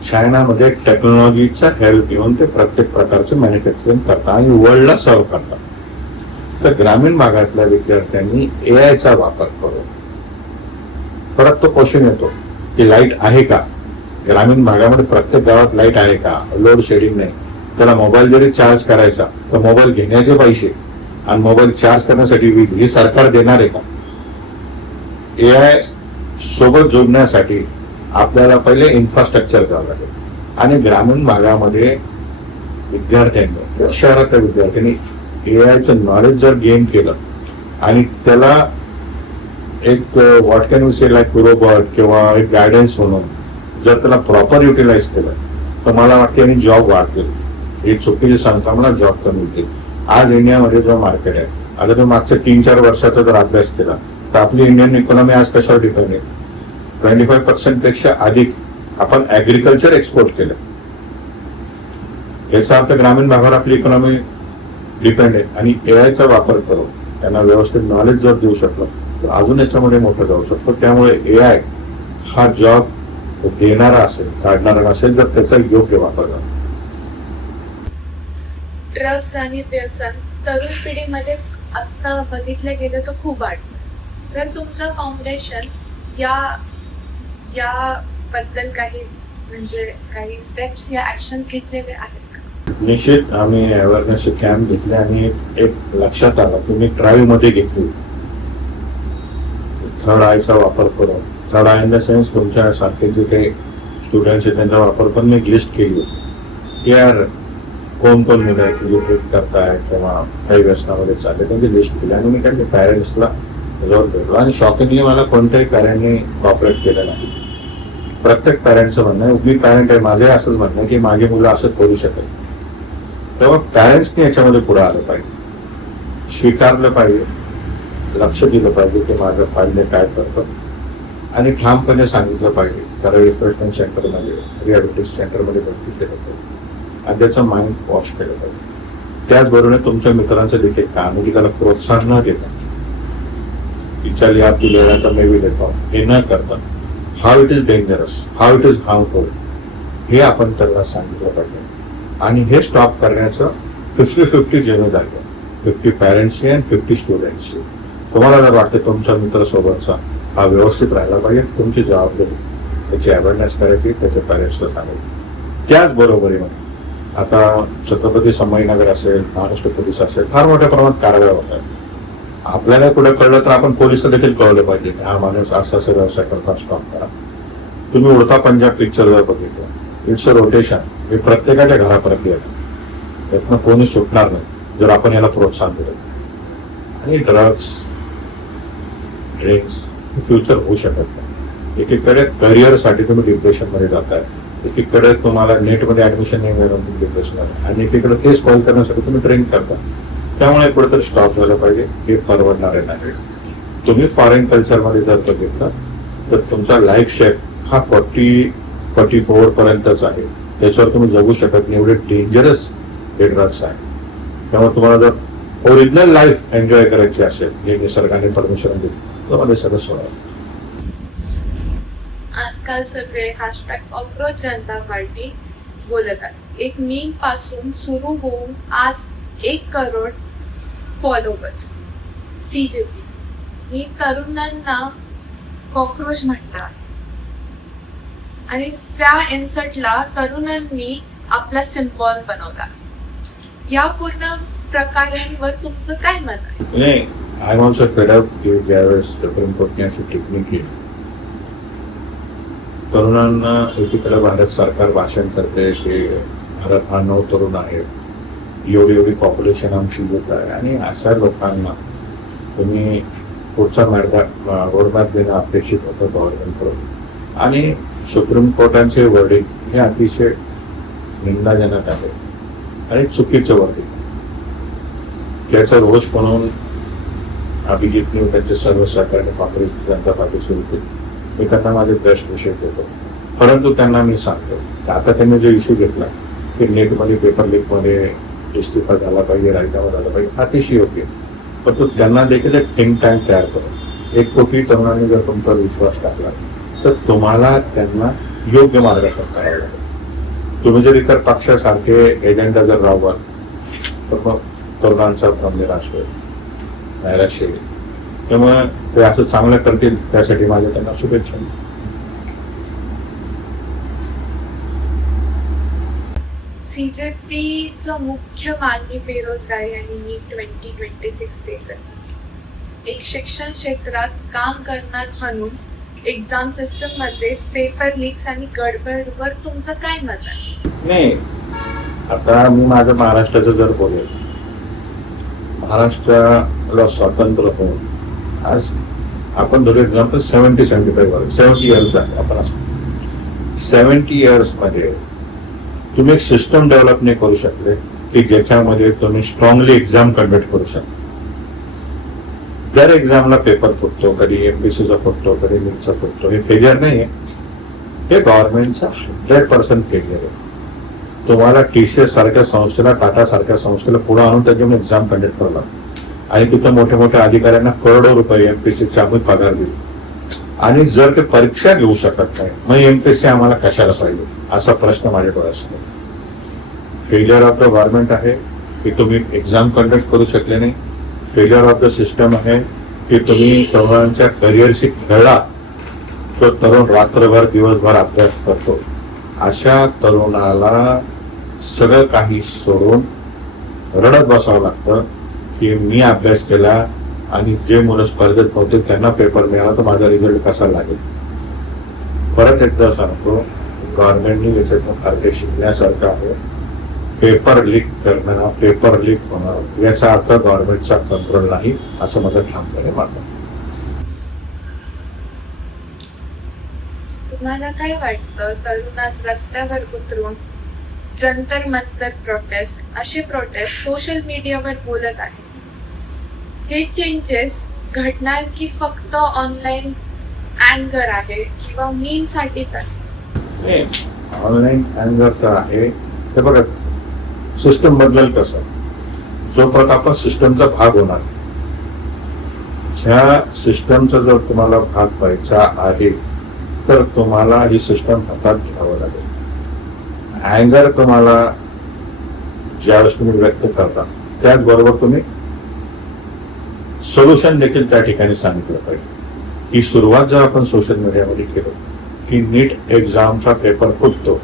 चायनामध्ये टेक्नॉलॉजीचा हेल्प घेऊन ते प्रत्येक प्रकारचं मॅन्युफॅक्चरिंग करतात आणि वर्ल्डला सर्व्ह करतात. तर ग्रामीण भागातल्या विद्यार्थ्यांनी AIचा वापर करून, परत तो क्वेश्चन येतो की लाईट आहे का ग्रामीण भागामध्ये, प्रत्येक गावात लाईट आहे का, लोड शेडिंग नाही. त्याला मोबाईल जरी चार्ज करायचा तर मोबाईल घेण्याचे पैसे आणि मोबाईल चार्ज करण्यासाठी वीज ही सरकार देणार आहे का? AI सोबत जोडण्यासाठी आपल्याला पहिले इन्फ्रास्ट्रक्चर द्यावं लागेल. आणि ग्रामीण भागामध्ये विद्यार्थ्यांनी किंवा शहरातल्या विद्यार्थ्यांनी AIचं नॉलेज जर गेन केलं आणि त्याला एक what can you say like robot किंवा एक गायडन्स म्हणून जर त्याला प्रॉपर युटिलाइज केलं तर मला वाटते आणि जॉब वाढतील. ही चुकीची सांगता मला जॉब कमी होतील. आज इंडियामध्ये जो मार्केट आहे, आता तुम्ही मागच्या 3-4 वर्षाचा जर अभ्यास केला तर आपली इंडियन इकॉनॉमी आज कशावर डिपेंड आहे? 25% पेक्षा अधिक आपण ऍग्रिकल्चर एक्सपोर्ट केलं. याचा अर्थ ग्रामीण भागावर आपली इकॉनॉमी डिपेंड आहे. आणि AIचा वापर करून त्यांना व्यवस्थित नॉलेज जर देऊ शकलो तर अजून याच्यामध्ये मोठं जाऊ शकतो. त्यामुळे AI हा जॉब देणारा असेल, काढणारा असेल जर त्याचा योग्य वापर झाला. ड्रग्ज आणि व्यसन तरुण पिढीमध्ये आता बघितलं गेलं तर खूप वाढतं. तर तुमचं फाउंडेशन याबद्दल काही स्टेप्स या ऍक्शन घेतलेले आहेत का? निश्चित आम्ही अवेअरनेस कॅम्प घेतले आणि एक लक्षात आलं की मी ड्राईव्ह मध्ये घेतली. थर्ड आयचा वापर करून, third I in the sense तुमच्या सारखे जे काही स्टुडंट्स आहेत त्यांचा वापर करून मी लिस्ट केली की यार कोण मुलं आहेत जे ट्रीट करताय किंवा काही व्यसनामध्ये चालले, त्यांची लिस्ट केली. आणि मी त्यांच्या पॅरेंट्सला जवळ भेटलो आणि शॉकिंगली मला कोणत्याही पॅरेंटने कॉपरेट केलं नाही. प्रत्येक पॅरेंटचं म्हणणं आहे, मी पॅरेंट आहे, माझं असंच म्हणणं आहे की माझी मुलं असं करू शकत. तेव्हा पॅरेंट्सनी याच्यामध्ये पुढे आलं पाहिजे, स्वीकारलं पाहिजे, लक्ष दिलं पाहिजे की माझं पाल्य काय करतं आणि ठामपणे सांगितलं पाहिजे. कारण रिफ्रेशमेंट सेंटरमध्ये, रिहॅबिलिटेशन सेंटरमध्ये भरती केलं पाहिजे आणि त्याचं माइंड वॉश केलं पाहिजे. त्याचबरोबर तुमच्या मित्रांचं देखील काम आहे की त्याला प्रोत्साहन न देता की चल यार तू लेण्याचा मी बी देतो, हे न करता how it is dangerous, how it is harmful हे आपण त्यांना सांगितलं पाहिजे. आणि हे स्टॉप करण्याचं 50-50 जिम्मेदारी आहे, 50 पॅरेंट्सची आणि 50 स्टुडंट्सची. तुम्हाला जर वाटतं तुमच्या मित्रासोबतचा हा व्यवस्थित राहिला पाहिजे, तुमची जबाबदारी त्याची अवेअरनेस करायची, त्याच्या पॅरेंट्सला सांगायची. त्याचबरोबरीमध्ये आता छत्रपती संभाजीनगर असेल, महाराष्ट्र पोलीस असेल, फार मोठ्या प्रमाणात कारवाया होत आहेत. आपल्याला कुठे कळलं तर आपण पोलिसला देखील कळवलं पाहिजे की हा माणूस असा व्यवसाय करता, स्टॉप करा. तुम्ही उडता पंजाब पिक्चर जर बघितलं, इट्स अ रोटेशन, हे प्रत्येकाच्या घरापर्यंत येतं, त्यातनं कोणी सुटणार नाही जर आपण याला प्रोत्साहन दिलं. आणि ड्रग्स, ड्रिंक्स फ्युचर होऊ शकत नाही. एकीकडे करिअरसाठी तुम्ही डिप्रेशनमध्ये जाताय, एकीकडे तुम्हाला नेटमध्ये ऍडमिशन नाही मिळालं तुम्ही डिप्रेशन आहे, आणि एकीकडे ते स्पॉइल करण्यासाठी तुम्ही ड्रिंक करता. त्यामुळे कुठेतरी स्टॉप झालं पाहिजे, हे परवडणारे नाही. तुम्ही फॉरेन कल्चरमध्ये जर बघितलं तर तुमचा लाईफ शेप हा 40-44 पर्यंतच आहे, त्याच्यावर तुम्ही जगू शकत नाही, एवढे डेंजरस हे ड्रग्स आहे. त्यामुळे तुम्हाला जर ओरिजिनल लाईफ एन्जॉय करायची असेल, जे निसर्गाने परमिशन दिली, तुम्हाला सगळं सोडा. आजकाल सगळे हॅशटॅग कॉक्रोच जनता पार्टी बोलतात. एक मीम पासून सुरू होऊन आज 1 करोड फॉलोवर्स. CJP ही तरुणांना कॉक्रोच म्हटलं आहे आणि त्या इन्सर्टला तरुणांनी आपला सिम्बॉल बनवला. या पूर्ण प्रकारांवर तुमचं काय मत आहे? नाही, I am also fed up की ज्यावेळेस सुप्रीम कोर्टने अशी टिप्पणी केली, तरुणांना एकीकडे भारत सरकार भाषण करते की भारत हा नवतरुण आहे, एवढी एवढी पॉप्युलेशन आमची येत आहे, आणि अशा लोकांना तुम्ही पुढचा रोडमॅप देणं अपेक्षित होतं गव्हर्नमेंटकडून. आणि सुप्रीम कोर्टाचे वर्डिंग हे अतिशय निंदाजनक आहे आणि चुकीचं वर्डिंग. त्याचा रोष म्हणून अभिजितने त्यांचे सर्व सहकार्य काँग्रेस जनता पार्टी सुरू केली. मी त्यांना माझे बेस्ट विषय देतो, परंतु त्यांना मी सांगतो की आता त्यांनी जो इश्यू घेतला की नेटमध्ये पेपर लीकमध्ये इस्तिफा झाला पाहिजे, राजीनामा झाला पाहिजे, अतिशय योग्य. परंतु त्यांना देखील एक थिंक टँक तयार करून 1 कोटी तरुणांनी जर तुमचा विश्वास टाकला तर तुम्हाला त्यांना योग्य मार्गदर्शन करावं लागेल. तुम्ही जर इतर पक्षासारखे एजेंडा जर राबवाल तर मग तरुणांचा भ्रम निराश होईल, नैराश्य येईल. त्यामुळे ते असं चांगलं करतील त्यासाठी माझ्या त्यांना शुभेच्छा. CJPचं मुख्य मागणी बेरोजगारी आणि नीट 2026 पेपर. एक शिक्षण क्षेत्रात काम करणार म्हणून एक्झाम सिस्टम मध्ये पेपर लीक्स आणि गडबडवर तुमचं काय मत आहे? नाही, आता मी माझं महाराष्ट्राचं जर बोलेल, महाराष्ट्राला स्वातंत्र्य होऊन आज आपण धरू एक्झाम्पल 70 इयर्स आहे. आपण असं 70 इयर्स मध्ये तुम्ही एक सिस्टम डेव्हलप नाही करू शकले की ज्याच्यामध्ये तुम्ही स्ट्रॉंगली एक्झाम कंडक्ट करू शकता. दर एक्झामला पेपर फुटतो, कधी MPSCचा फुटतो, कधी नीटचा फुटतो. हे फेलियर नाही आहे, हे गव्हर्नमेंटचा 100% फेलियर आहे. तुम्हाला TCS सारख्या संस्थेला, टाटा सारख्या संस्थेला पुढे आणून त्याच्यामध्ये एक्झाम कंडक्ट करावं लागतं आणि तिथं मोठ्या मोठ्या अधिकाऱ्यांना करोडो रुपये MPSCच्या आम्ही पगार दिले. आणि जर ते परीक्षा घेऊ शकत नाही मग MPSC आम्हाला कशाला पाहिजे, असा प्रश्न माझ्या डोळ्यासमोर. फेलियर ऑफ द गव्हर्नमेंट आहे की तुम्ही एक्झाम कंडक्ट करू शकले नाही. फेलियर ऑफ द सिस्टम आहे की तुम्ही तरुणांच्या करिअरशी खेळला. तो तरुण रात्रभर दिवसभर अभ्यास करतो, अशा तरुणाला सगळं काही सोडून रडत बसावं लागतं की मी अभ्यास केला आणि जे मुलं स्पर्धेत नव्हते त्यांना पेपर मिळाला तर माझा रिझल्ट कसा लागेल. परत एकदा सांगतो, गव्हर्नमेंटनी याच्यातून फार काही शिकण्यासारखं आहे. पेपर लीक करणं, पेपर लीक होणं याचा अर्थ गव्हर्नमेंटचा कंट्रोल नाही, असं मला ठामपणे वाटतं. तुम्हाला काय वाटतं, तरुणास रस्त्यावर उतरून जंतर मंतर प्रोटेस्ट, असे प्रोटेस्ट सोशल मीडियावर बोलत आहे, हे चेंजेस घडणार की फक्त ऑनलाईन अँगर आहे किंवा मीम साठीच आहे? ऑनलाईन अँगर तर आहे. हे बघा, सिस्टम बदलेल कसं, जोपर्यंत आपण सिस्टमचा भाग होणार, ह्या सिस्टमचा जर तुम्हाला भाग व्हायचा आहे तर तुम्हाला ही सिस्टम हातात घ्यावं लागेल. अँगर तुम्हाला ज्यावेळेस तुम्ही व्यक्त करता त्याचबरोबर तुम्ही सोल्युशन देखील त्या ठिकाणी सांगितलं पाहिजे. ही सुरुवात जर आपण सोशल मीडियामध्ये केलं की नीट एक्झामचा पेपर फुटतो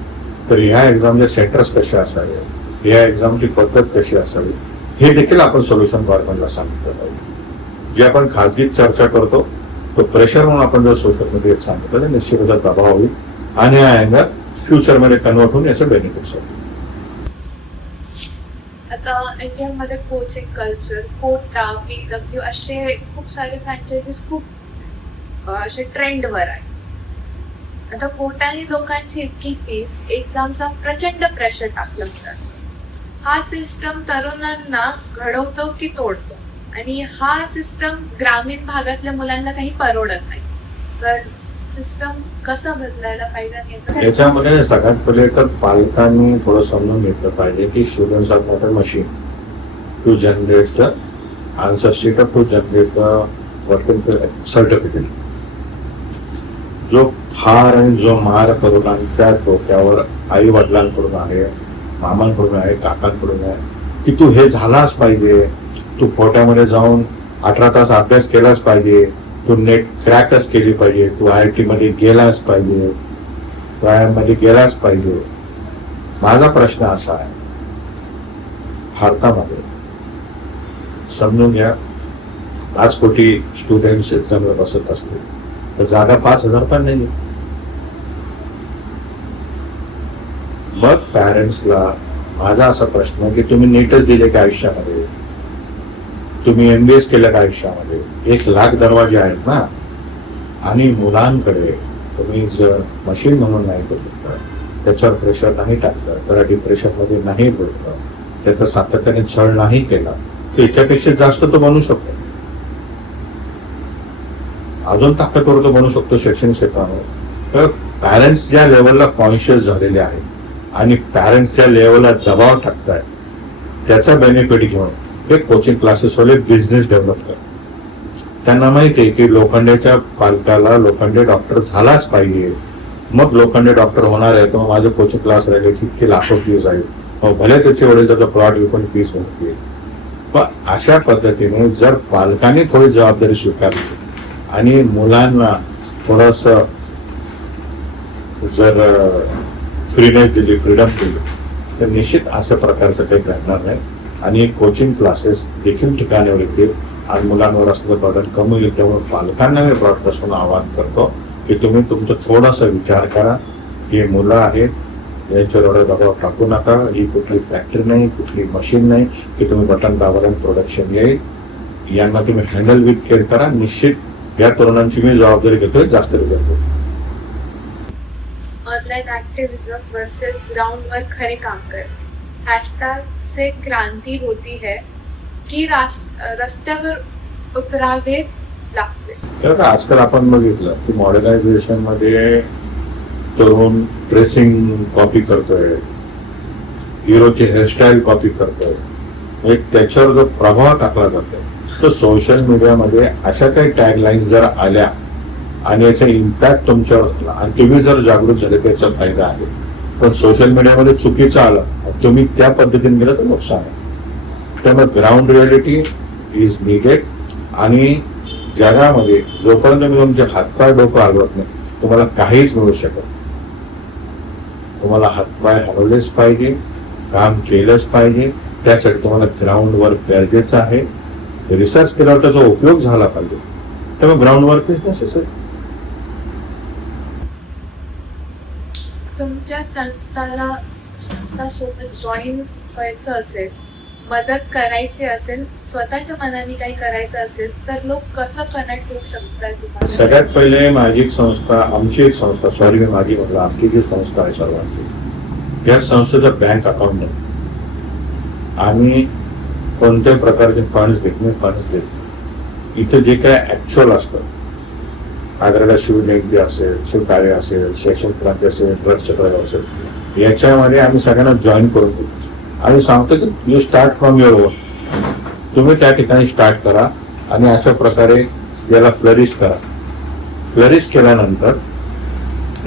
तर ह्या एक्झामचे सेंटर्स कसे असावे, या एक्झामची पद्धत कशी असावी, हे देखील आपण सोल्युशन गव्हर्नमेंटला सांगितलं पाहिजे. जे आपण खाजगीत चर्चा करतो तो प्रेशर म्हणून आपण जर सोशल मीडियात सांगितलं तर निश्चितच दबाव होईल आणि हा अँगर फ्युचरमध्ये कन्वर्ट होऊन याचे बेनिफिट्स होईल. आता इंडियामध्ये कोचिंग कल्चर, कोटा, PW असे खूप सारे फ्रँचायझीस खूप असे ट्रेंडवर आहे. आता कोटाने लोकांची इतकी फीस, एक्झामचा प्रचंड प्रेशर टाकलं जातं. हा सिस्टम तरुणांना घडवतो की तोडतो? आणि हा सिस्टम ग्रामीण भागातल्या मुलांना काही परवडत नाही. तर सिस्टम कसा बदलायला पाहिजे याच्यामध्ये सगळ्यात पहिले तर पालकांनी थोडं समजून घेतलं पाहिजे की students are not a machine. to generate the answer sheet or to generate the certificate. जो फार आणि जो मार तरुणांच्या डोक्यावर आई वडिलांकडून आहे, मामांकडून आहे, काकांकडून आहे की तू हे झालाच पाहिजे, तू कोट्यामध्ये जाऊन 18 तास अभ्यास केलाच पाहिजे, तू नेट क्रॅकच केली पाहिजे, तू IIT मध्ये गेलाच पाहिजे, तू IIM मध्ये गेलाच पाहिजे. माझा प्रश्न असा आहे, भारतामध्ये समजून घ्या 5 कोटी स्टुडंट्स एक्झामला बसत असतील तर जागा 5,000 पण नाही. मग पॅरेंट्सला माझा असा प्रश्न आहे की तुम्ही नीटच दिले का आयुष्यामध्ये, तुम्ही MBA केलं का आयुष्यामध्ये, 1,00,000 दरवाजे आहेत ना. आणि मुलांकडे तुम्ही जर मशीन म्हणून नाही बघितलं, त्याच्यावर प्रेशर नाही टाकलं, त्याला डिप्रेशनमध्ये नाही बोललं, त्याचा सातत्याने छळ नाही केला, तर याच्यापेक्षा जास्त तो बनू शकतो, अजून ताकदवर तो बनू शकतो शैक्षणिक क्षेत्रामध्ये. तर पॅरेंट्स ज्या लेवलला कॉन्शियस झालेले आहेत आणि पॅरेंट्स ज्या लेवलला दबाव टाकतायत, त्याचा बेनिफिट घेऊन हे कोचिंग क्लासेसवाले बिझनेस डेव्हलप करतात. त्यांना माहिती आहे की लोखंडेच्या पालकाला लोखंडे डॉक्टर झालाच पाहिजे, मग लोखंडे डॉक्टर होणार आहे तर मग माझे कोचिंग क्लास राहिले इतके लाखो फीज आहेत, मग भले त्याचे वडील त्याचा प्लॉट विकून फीज होते. पण अशा पद्धतीने जर पालकांनी थोडी जबाबदारी स्वीकारली आणि मुलांना थोडस जर फ्रीनेस दिली, फ्रीडम दिली, तर निश्चित अशा प्रकारचं काही घडणार नाही आणि कोचिंग क्लासेस देखील ठिकाणावर येतील आणि मुलांवर असलेलं बर्डन कमी होईल. त्यामुळे पालकांना मी ब्रॉडकास्टून आवाहन करतो की तुम्ही तुमचा थोडासा विचार करा. ही मुलं आहेत, यांच्यावर एवढा दबाव टाकू नका. ही कुठली फॅक्टरी नाही, कुठली मशीन नाही की तुम्ही बटन दाबावर प्रोडक्शन येईल. यांना तुम्ही हँडल विथ केअर करा. निश्चित या तरुणांची मी जबाबदारी घेतोय, जास्त रिझल्ट होईल. Online activism versus ground work खरे काम कर हैशटैग से क्रांती होती है की रस्त्यावर उतरावे लागते. आजकाल आपण बघितलं की मॉडर्नायझेशन मध्ये तरुण ड्रेसिंग कॉपी करतोय, हिरोची हेअरस्टाईल कॉपी करतोय, म्हणजे त्याच्यावर जो प्रभाव टाकला जातोय तो सोशल मीडियामध्ये अशा काही टॅगलाईन्स जर आल्या आणि याचा इम्पॅक्ट तुमच्यावर झाला आणि तुम्ही जर जागृत झाले त्याचा फायदा आहे. पण सोशल मीडियामध्ये चुकीचं आलं तुम्ही त्या पद्धतीने गेलं तर नुकसान आहे. त्यामुळे ग्राउंड रियालिटी इज निडेड आणि जगामध्ये जोपर्यंत मी तुमचे हातपाय डोकं हलवत नाही तुम्हाला काहीच मिळू शकत. तुम्हाला हातपाय हलवलेच पाहिजे, काम केलंच पाहिजे. त्यासाठी तुम्हाला ग्राउंड वर्क गरजेचं आहे. रिसर्च केल्यावर त्याचा उपयोग झाला पाहिजे. त्यामुळे ग्राउंड वर्क इज नेसेसरी. तुमच्या संस्थासोबत जॉईन व्हायचं असेल, मदत करायची असेल, स्वतःच्या मनाने काही करायचं असेल तर लोक कसं कनेक्ट होऊ शकतात तुम्हाला? सगळ्यात पहिले माझी एक संस्था, आमची एक संस्था, सॉरी मी माझी म्हटलं, आमची जी संस्था आहे सर्वांची, या संस्थेचं बँक अकाउंट नाही. आम्ही कोणत्याही प्रकारचे फंड्स घेत नाही, फंड्स देत नाही. इथं जे काय ऍक्च्युअल असतं, आग्र्याला शिवजयंती असेल, शिवकार्य असेल, शैक्षणिक क्रांती असेल, ड्रग्स चक्र असेल, याच्यामध्ये आम्ही सगळ्यांना जॉईन करून देतो. आम्ही सांगतो की you start from your on. तुम्ही त्या ठिकाणी स्टार्ट करा आणि अशा प्रकारे याला फ्लरिश करा. फ्लरिश केल्यानंतर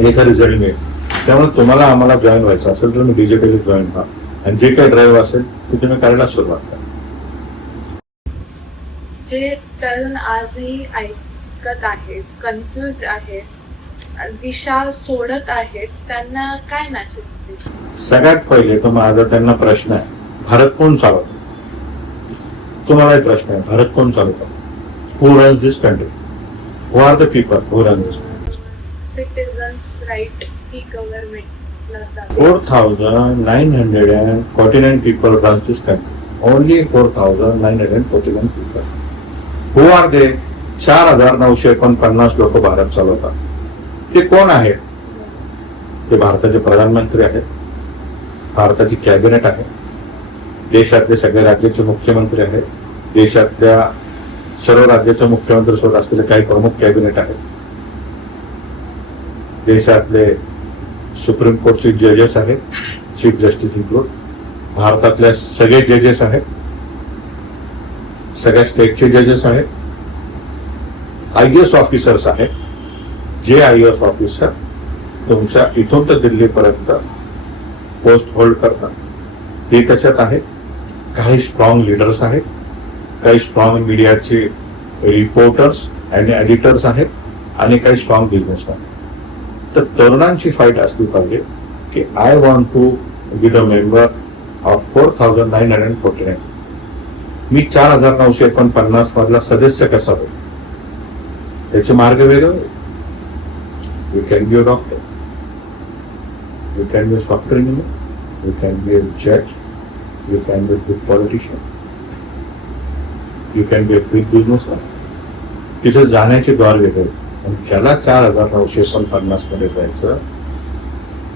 याचा रिझल्ट मिळेल. त्यामुळे तुम्हाला आम्हाला जॉईन व्हायचं असेल तर तुम्ही डिजिटली जॉईन व्हा आणि जे काही ड्राईव्ह असेल ते तुम्ही करायला सुरुवात करा. जे तरुण आजही ऐकत आहेत, कन्फ्युज आहेत, दिशा सोडत आहेत, त्यांना काय मेसेज देईल? सगळ्यात पहिले तर माझा त्यांना प्रश्न आहे, भारत कोण चालवतो? तुम्हाला प्रश्न आहे, भारत कोण चालवतो? Who runs this country? Who are the people who run this? Citizens right ही government 4,949 people runs this country. Only 4,949 people. Who are they? 4,949 लोक भारत चालवतात. ते कोण आहेत? ते भारताचे प्रधानमंत्री आहेत, भारताची कॅबिनेट आहे, देशातले सगळे राज्याचे मुख्यमंत्री आहेत, देशातल्या सर्व राज्याच्या मुख्यमंत्री सोबत असलेले काही प्रमुख कॅबिनेट आहेत, देशातले सुप्रीम कोर्टचे जजेस आहेत, चीफ जस्टिस इन्क्लूड, भारतातल्या सगळे जजेस आहेत सगळ्या स्टेटचे जजेस आहेत, IAS ऑफिसर्स आहेत, जे IAS ऑफिसर तुमच्या इथून तर दिल्लीपर्यंत पोस्ट होल्ड करतात ते त्याच्यात आहेत. काही स्ट्रॉंग लिडर्स आहेत, काही स्ट्रॉंग मीडियाचे रिपोर्टर्स आणि एडिटर्स आहेत आणि काही स्ट्रॉंग बिझनेसमॅन. तर तरुणांची फाईट असली पाहिजे की I want to be the member of 4949. मी 4949 मधला सदस्य कसा होईल, त्याचे मार्ग वेगळे. You can be a doctor, you can be a software engineer, you can be a जज, you can be a good politician, you can be a big businessman. तिथे जाण्याचे द्वार वेगळे. आणि ज्याला 4949 मध्ये जायचं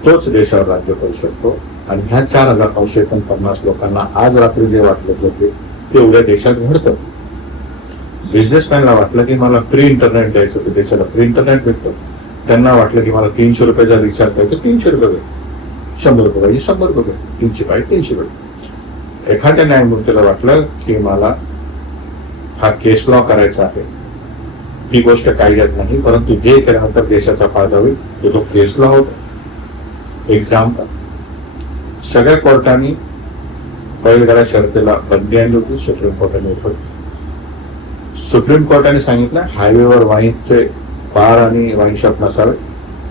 तोच देशावर राज्य करू शकतो. आणि ह्या 4949 लोकांना आज रात्री जे वाटलं जाते ते उद्या देशात घडतं. बिझनेसमॅनला वाटलं की मला फ्री इंटरनेट द्यायचं, तर देशाला फ्री इंटरनेट भेटतं. त्यांना वाटलं की मला 300 रुपयाचा रिचार्ज पाहिजे, 300 रुपये भेटतो. 100 रुपये पाहिजे, 100 रुपये भेटतो. 300 पाहिजे, 300 भेटतो. एखाद्या न्यायमूर्तीला वाटलं की मला हा केस लॉ करायचा आहे, ही गोष्ट कायद्यात नाही, परंतु जे केल्यानंतर देशाचा फायदा होईल तो केस लॉ होतो. एक्झाम्पल, सगळ्या कोर्टाने बैलगाड्या शर्यतीला बंदी आणली होती. सुप्रीम कोर्टाने सांगितलं हायवेवर वाईनचे बार आणि वाईन शॉप नसावे.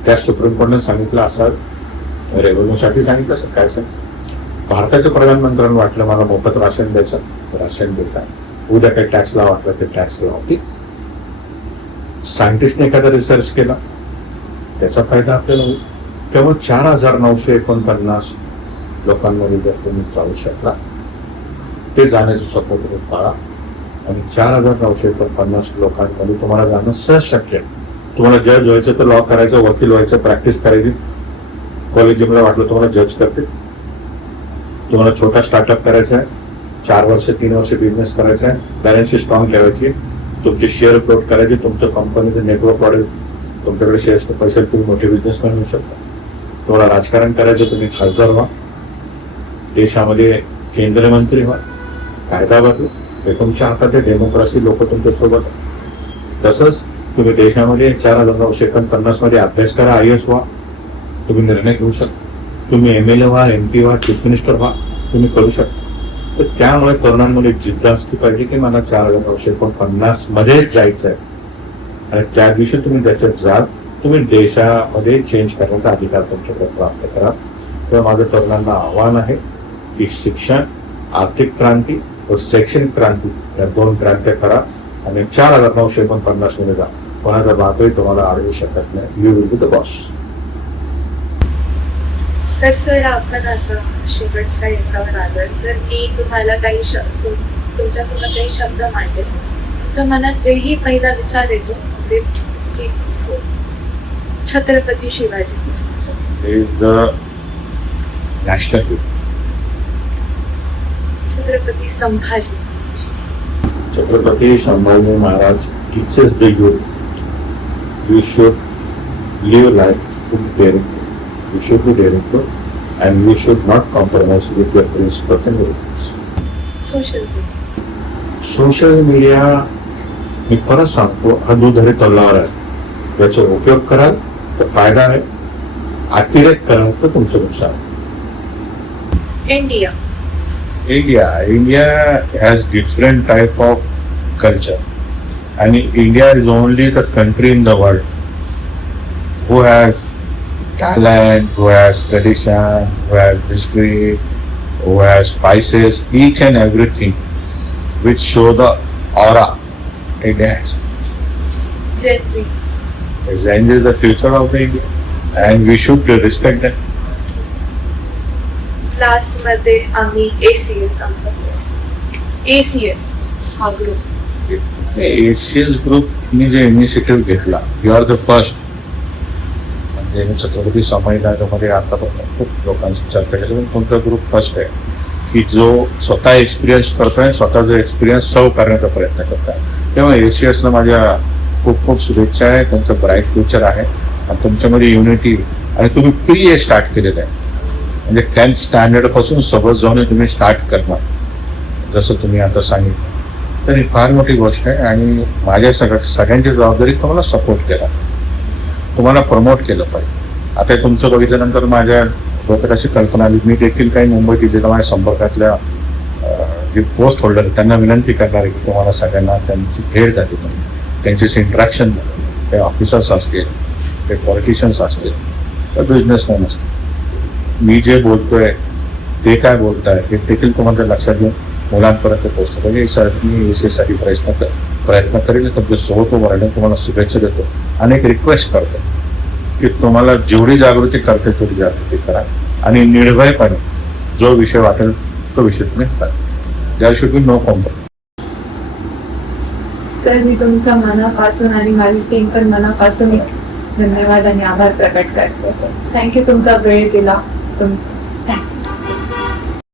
त्या सुप्रीम कोर्टाने सांगितलं असावे. रेव्हेन्यूसाठी सांगितलं असं काय सांग. भारताच्या प्रधानमंत्र्यांना वाटलं मला मोफत राशन द्यायचं, तर राशन देतात. उद्या काही टॅक्सला वाटलं ते टॅक्सला होती. सायंटिस्टने एखादा रिसर्च केला, त्याचा फायदा आपल्याला होईल. त्यामुळे 4949 लोकांमध्ये जर तुम्ही जाऊ शकला, ते जाण्याचं स्वप्न तुम्ही पाळा. आणि 4950 लोकांमध्ये तुम्हाला जाणं सहज शक्य आहे. तुम्हाला जज व्हायचं तर लॉ करायचं, वकील व्हायचं, प्रॅक्टिस करायची. कॉलेजमध्ये वाटलं तुम्हाला जज करते. तुम्हाला छोटा स्टार्टअप करायचा आहे, 4 वर्ष 3 वर्ष बिझनेस करायचा आहे, बॅलन्स शीट स्ट्रॉंग ठेवायची, तुमचे शेअर फ्लोट करायचे, तुमचं कंपनीचं नेटवर्क वाढेल, तुमच्याकडे शेअर्सचे पैसे तुम्ही मोठे बिझनेसमॅन होऊ शकता. तुम्हाला राजकारण करायचं, तुम्ही खासदार व्हा, देशामध्ये केंद्रीय मंत्री व्हा, कायदा बदला, हे तुमच्या हातात आहे. डेमोक्रेसी, लोक तुमच्या सोबत. तसंच तुम्ही देशामध्ये 4950 मध्ये अभ्यास करा, IAS व्हा, तुम्ही निर्णय घेऊ शकता. तुम्ही MLA व्हा, MP व्हा, चीफ मिनिस्टर व्हा, तुम्ही करू शकता. तर त्यामुळे तरुणांमध्ये जिद्द असली पाहिजे की मला 4950 मध्येच जायचं आहे. आणि त्या दिवशी तुम्ही त्याच्यात जाल, तुम्ही देशामध्ये चेंज करण्याचा अधिकार तुमच्याकडे प्राप्त करा. तेव्हा माझं तरुणांना आव्हान आहे की शिक्षण, आर्थिक क्रांती व शैक्षणिक क्रांती या 2 क्रांत्या करा आणि 4950 मध्ये जा. कोणाचा बातही तुम्हाला अडवू शकत नाही. You will be the boss. तर सर, आपण आता शेवटच्या याच्यावर आलो, तर मी तुम्हाला काही तुमच्यासमोर काही शब्द मांडेल. तुमच्या मनात जेही पहिला विचार येतो ते please. Chhatrapati Shivaji, national, Chhatrapati Sambhaji. Chhatrapati Sambhaji Maharaj teaches the youth you should live life with daring. You should be daring and you should not compromise with your principles and values. Social media, मी परत सांगतो, हा दुधारी तलवार आहे. याचा उपयोग कराल तर फायदा आहे, अतिरेक कराल तर तुमचं नुकसान. India has different type of culture, and India is only the country in the world who has talent, who has tradition, who has history, who has spices, each and everything which show the aura India has. Gen Z. Gen Z is the future of India, and we should respect them. Last मध्ये आम्ही ACS, आमचा ACS हा group. ACS ग्रुपने जे initiative घेतला, you R the first. म्हणजे मी छत्रपती संभाजीनगरमध्ये आतापर्यंत खूप लोकांशी चर्चा केली, पण तुमचा ग्रुप फर्स्ट आहे की जो स्वतः एक्सपिरियन्स करतोय, स्वतःचा एक्सपिरियन्स सर्व करण्याचा प्रयत्न करतोय. तेव्हा ACSला माझ्या खूप खूप शुभेच्छा आहे. तुमचं ब्राईट फ्युचर आहे आणि तुमच्यामध्ये युनिटी, आणि तुम्ही प्री स्टार्ट केलेलं आहे. म्हणजे 10th स्टँडर्ड पासून सगळं जाऊन तुम्ही स्टार्ट करणार, जसं तुम्ही आता सांगितलं. तर ही फार मोठी गोष्ट आहे आणि माझ्या सगळ्यांची जबाबदारी तुम्हाला सपोर्ट केला, तुम्हाला प्रमोट केलं पाहिजे. आता हे तुमचं बघितल्यानंतर माझ्या डोक्यात अशी कल्पना आली, मी देखील काही मुंबईत जिल्हा माझ्या संपर्कातल्या जे पोस्ट होल्डर त्यांना विनंती करणार आहे की तुम्हाला सगळ्यांना त्यांची भेट झाली पाहिजे, त्यांच्याशी इंटरॅक्शन झालं. ते ऑफिसर्स असतील, ते पॉलिटिशियन्स असतील, तर बिझनेसमॅन असतील. मी जे बोलतोय ते काय बोलताय हे देखील तुम्हाला लक्षात घेऊन मुलांपर्यंत पोहोचलं पाहिजे. सर मी विशेषसाठी प्रयत्न करेल, तुमच्यासोबत उभं राहिलं, तुम्हाला शुभेच्छा देतो आणि एक रिक्वेस्ट करतो की तुम्हाला जेवढी जागृती करते तेवढी जागृती करा आणि निर्भयपणे जो विषय वाटेल तो विषय तुम्ही करा. There should be no compromise. Sir मी तुमचा मनापासून आणि माझी टीम पण मनापासून धन्यवाद आणि आभार प्रकट करते. थँक्यू तुमचा वेळ दिला. तुमचा थँक्स.